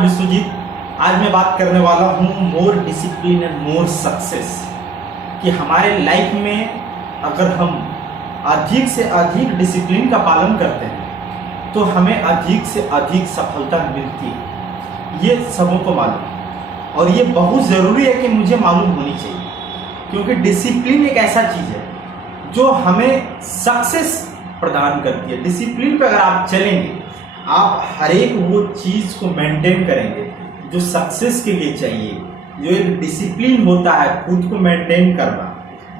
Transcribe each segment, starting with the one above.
नमस्कार विश्वजीत। आज मैं बात करने वाला हूँ more discipline and more success कि हमारे लाइफ में अगर हम अधिक से अधिक डिसिप्लिन का पालन करते हैं तो हमें अधिक से अधिक सफलता मिलती है। ये सबों को मालूम और ये बहुत ज़रूरी है कि मुझे मालूम होनी चाहिए, क्योंकि डिसिप्लिन एक ऐसा चीज़ है जो हमें सक्सेस प्रदान करती है। डिसिप्लिन पर अगर आप चलेंगे, आप हर एक वो चीज़ को मेंटेन करेंगे जो सक्सेस के लिए चाहिए। जो एक डिसिप्लिन होता है खुद को मेंटेन करना,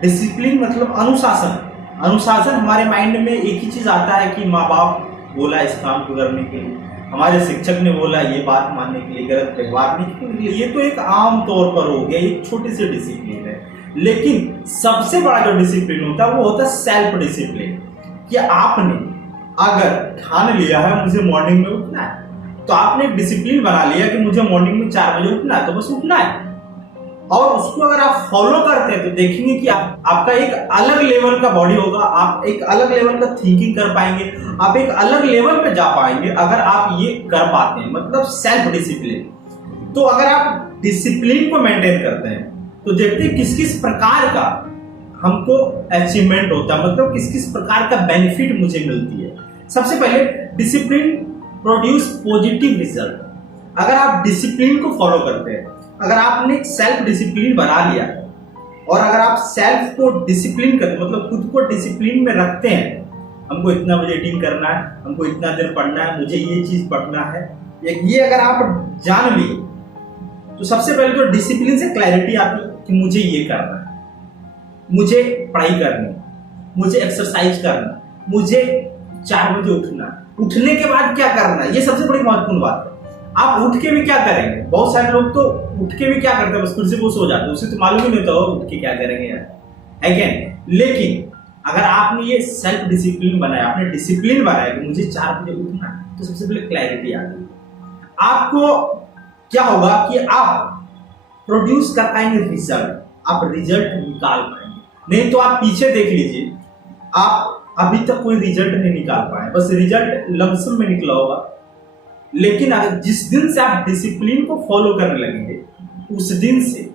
डिसिप्लिन मतलब अनुशासन। अनुशासन हमारे माइंड में एक ही चीज़ आता है कि माँ बाप बोला इस काम को करने के लिए, हमारे शिक्षक ने बोला ये बात मानने के लिए, गलत व्यवहार नहीं के लिए। ये तो एक आम तौर पर हो गया, एक छोटे से डिसिप्लिन है। लेकिन सबसे बड़ा जो डिसिप्लिन होता है वो होता है सेल्फ डिसिप्लिन, कि आपने अगर ठान लिया है मुझे मॉर्निंग में उठना है, तो आपने एक डिसिप्लिन बना लिया कि मुझे मॉर्निंग में 4 बजे उठना है, तो बस उठना है। और उसको अगर आप फॉलो करते हैं तो देखेंगे कि आपका एक अलग लेवल का बॉडी होगा, आप एक अलग लेवल का थिंकिंग कर पाएंगे, आप एक अलग लेवल पे जा पाएंगे अगर आप ये कर पाते हैं, मतलब सेल्फ डिसिप्लिन। तो अगर आप डिसिप्लिन को मेंटेन करते हैं तो देखते हैं किस किस प्रकार का हमको अचीवमेंट होता है, मतलब किस किस प्रकार का बेनिफिट मुझे मिलती है। सबसे पहले डिसिप्लिन प्रोड्यूस पॉजिटिव रिजल्ट। अगर आप डिसिप्लिन को फॉलो करते हैं, अगर आपने एक सेल्फ डिसिप्लिन बना लिया है और अगर आप सेल्फ को डिसिप्लिन करते मतलब खुद को डिसिप्लिन में रखते हैं, हमको इतना बजे रीडिंग करना है, हमको इतना देर पढ़ना है, मुझे ये चीज पढ़ना है, ये अगर आप जान लिए तो सबसे पहले तो डिसिप्लिन से क्लैरिटी आती है कि मुझे ये करना है, मुझे पढ़ाई करनी, मुझे एक्सरसाइज करना, मुझे 4 बजे उठना, उठने के बाद क्या करना है, ये सबसे बड़ी महत्वपूर्ण बात है। आप उठ के भी क्या करेंगे? बहुत सारे लोग तो उठ के भी क्या करते हैं, बस कुर्सी पे सो जाते हैं, उसे तो मालूम ही नहीं होता उठ के क्या करेंगे यार, है क्या? लेकिन अगर आपने ये सेल्फ डिसिप्लिन बनाया, आपने डिसिप्लिन बनाया कि मुझे 4 बजे उठना है, तो सबसे पहले क्लैरिटी आ गई। आपको क्या होगा कि आप प्रोड्यूस कर पाएंगे रिजल्ट, आप रिजल्ट निकाल पाएंगे। नहीं तो आप पीछे देख लीजिए, आप अभी तक कोई रिजल्ट नहीं निकाल पाए, बस रिजल्ट लमसम में निकला होगा। लेकिन अगर जिस दिन से आप डिसिप्लिन को फॉलो करने लगेंगे, उस दिन से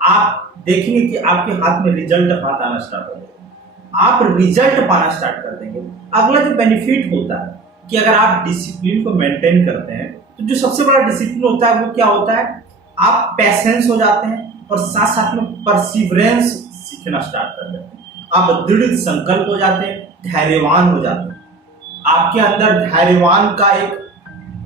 आप देखेंगे कि आपके हाथ में रिजल्ट हाथ आना स्टार्ट हो जाएगा, आप रिजल्ट पाना स्टार्ट कर देंगे। अगला जो बेनिफिट होता है कि अगर आप डिसिप्लिन को मेंटेन करते हैं, तो जो सबसे बड़ा डिसिप्लिन होता है वो क्या होता है, आप पेशेंस हो जाते हैं और साथ साथ में परसिवरेंस सीखना स्टार्ट कर देते हैं। आप दृढ़ संकल्प हो जाते हैं, धैर्यवान हो जाते हैं, आपके अंदर धैर्यवान का एक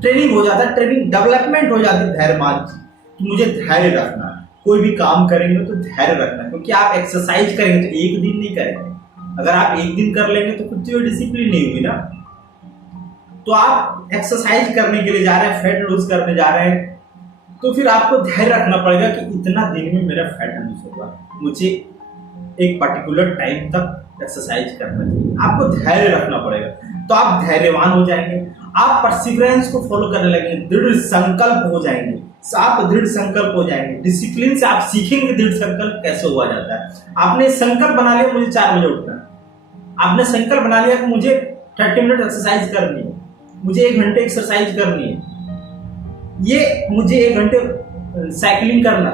ट्रेनिंग हो जाता है, ट्रेनिंग डेवलपमेंट हो जाती है धैर्यवान की। मुझे धैर्य रखना है, कोई भी काम करेंगे तो धैर्य रखना है, क्योंकि आप एक्सरसाइज करेंगे तो एक दिन नहीं करेंगे। अगर आप एक दिन कर लेंगे तो कुछ डिसिप्लिन नहीं होगी ना। तो आप एक्सरसाइज करने के लिए जा रहे हैं, फैट लूज करने जा रहे हैं, तो फिर आपको धैर्य रखना पड़ेगा कि इतना दिन में मेरा फैट लूज होगा, मुझे एक पर्टिकुलर टाइम तक एक्सरसाइज करना चाहिए। आपको धैर्य रखना पड़ेगा, तो आप धैर्यवान हो जाएंगे, आप परसिवरेंस को फॉलो करने लगेंगे, दृढ़ संकल्प हो जाएंगे, आप दृढ़ संकल्प हो जाएंगे। डिसिप्लिन से आप सीखेंगे दृढ़ संकल्प कैसे हुआ जाता है। आपने संकल्प बना लिया मुझे 4 बजे उठना है, आपने संकल्प बना लिया कि मुझे 30 मिनट एक्सरसाइज करनी है, मुझे 1 घंटे एक्सरसाइज करनी है, ये मुझे 1 घंटे साइकिलिंग करना,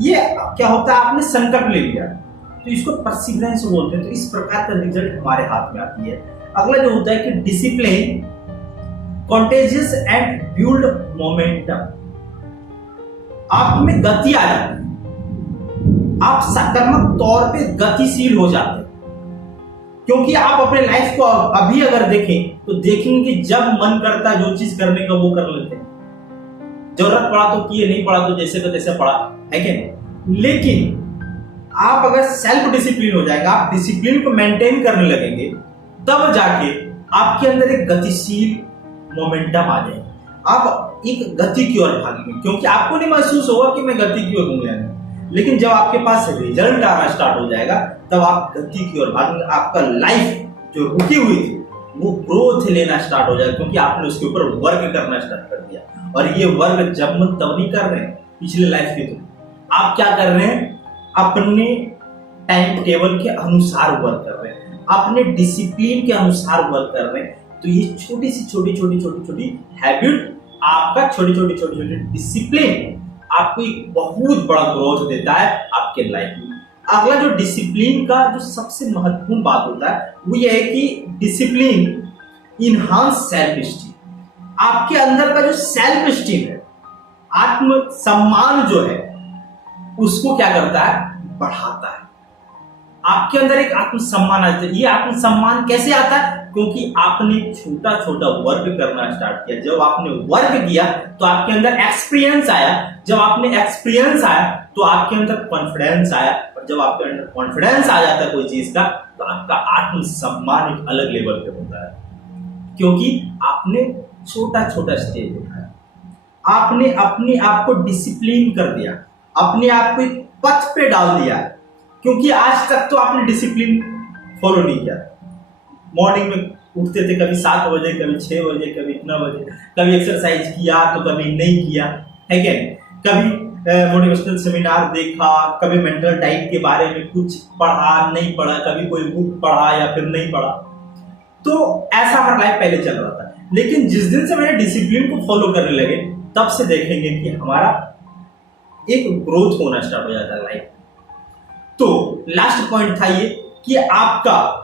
ये क्या होता है, आपने संकल्प ले लिया, तो इसको परसिवरेंस बोलते हैं। तो इस प्रकार का रिजल्ट हमारे हाथ में आती है। अगला जो होता है कि discipline contagious and build momentum. आप में गति आ जाती है, आप सकारात्मक तौर पे गतिशील हो जाते हैं, क्योंकि आप अपने लाइफ को अभी अगर देखें तो देखेंगे कि जब मन करता है जो चीज करने का वो कर लेते हैं। जरूरत पड़ा तो किए, नहीं पड़ा तो जैसे का तैसे पड़ा, है क्या? लेकिन आप अगर सेल्फ डिसिप्लिन हो जाएगा, आप डिसिप्लिन को मेंटेन करने लगेंगे, तब जाके आपके अंदर एक गतिशील मोमेंटम आ जाएगा, आप एक गति की ओर भागेंगे, क्योंकि आपको नहीं महसूस होगा कि मैं गति की ओर घूम रहा हूं। लेकिन जब आपके पास रिजल्ट आना स्टार्ट हो जाएगा, तब आप गति की ओर भागेंगे। आपका लाइफ जो रुकी हुई थी वो ग्रोथ लेना स्टार्ट हो जाएगा, क्योंकि आपने उसके ऊपर वर्क करना स्टार्ट कर दिया। और ये वर्क जब मन तब नहीं कर रहे हैं पिछले लाइफ के, तो आप क्या कर रहे हैं, अपने टाइम टेबल के अनुसार वर्क कर रहे हैं, अपने डिसिप्लिन के अनुसार वर्क कर रहे हैं। तो ये छोटी सी छोटी हैबिट आपका छोटी छोटी डिसिप्लिन आपको एक बहुत बड़ा ग्रोथ देता है आपके लाइफ में। अगला जो डिसिप्लिन का जो सबसे महत्वपूर्ण बात होता है वो ये है कि डिसिप्लिन इनहांस सेल्फ स्टीम। आपके अंदर का जो सेल्फ स्टीम है, आत्म सम्मान जो है, उसको क्या करता है, बढ़ाता है। आपके अंदर एक आत्मसम्मान आता है। ये आत्मसम्मान कैसे आता है? क्योंकि आपने छोटा छोटा वर्क करना स्टार्ट किया। जब आपने वर्क किया तो आपके अंदर एक्सपीरियंस आया। जब आपने एक्सपीरियंस आया तो आपके अंदर कॉन्फिडेंस आया। और जब आपके अंदर कॉन्फिडेंस आ जाता है कोई चीज का, तो आपका आत्मसम्मान एक अलग लेवल पे होता है, क्योंकि आपने छोटा छोटा स्टेप उठाया। आपने अपने आप को डिसिप्लिन कर दिया, अपने आप को एक पथ पे डाल दिया। क्योंकि आज तक तो आपने डिसिप्लिन फॉलो नहीं किया। मॉर्निंग में उठते थे कभी 7 बजे, कभी 6 बजे, कभी इतना बजे, कभी एक्सरसाइज किया तो कभी नहीं किया, है क्या? कभी मोटिवेशनल सेमिनार देखा, कभी मेंटल डाइट के बारे में कुछ पढ़ा, नहीं पढ़ा, कभी कोई बुक पढ़ा या फिर नहीं पढ़ा। तो ऐसा हमारा लाइफ पहले चल रहा था। लेकिन जिस दिन से मैंने डिसिप्लिन को फॉलो करने लगे, तब से देखेंगे कि हमारा एक ग्रोथ होना स्टार्ट हो जाता है लाइफ। तो लास्ट पॉइंट था ये कि आपका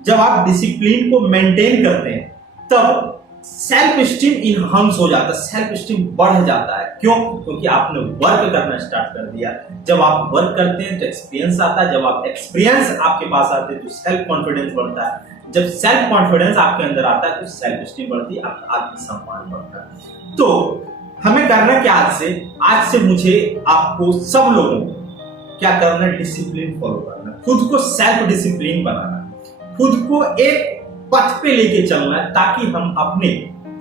जब आप डिसिप्लिन को मेंटेन करते हैं तब सेल्फ स्टीम इनहांस हो जाता है, सेल्फ स्टीम बढ़ जाता है। क्यों? क्योंकि आपने वर्क करना स्टार्ट कर दिया। जब आप वर्क करते हैं तो एक्सपीरियंस आता है। जब आप एक्सपीरियंस आपके पास आते हैं तो सेल्फ कॉन्फिडेंस बढ़ता है। जब सेल्फ कॉन्फिडेंस आपके अंदर आता है तो सेल्फ स्टीम बढ़ती है, आपका आत्मसम्मान बढ़ता है। तो हमें करना क्या आज से मुझे आपको सब लोगों को क्या करना है? डिसिप्लिन फॉलो करना, खुद को सेल्फ डिसिप्लिन बनाना, खुद को एक पथ पे लेके चलना है, ताकि हम अपने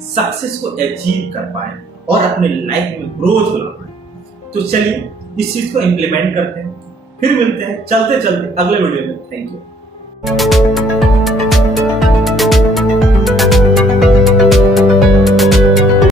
सक्सेस को अचीव कर पाए और अपने लाइफ में ग्रोथ ला पाए। तो चलिए इस चीज को इंप्लीमेंट करते हैं, फिर मिलते हैं चलते चलते अगले वीडियो में। Thank you.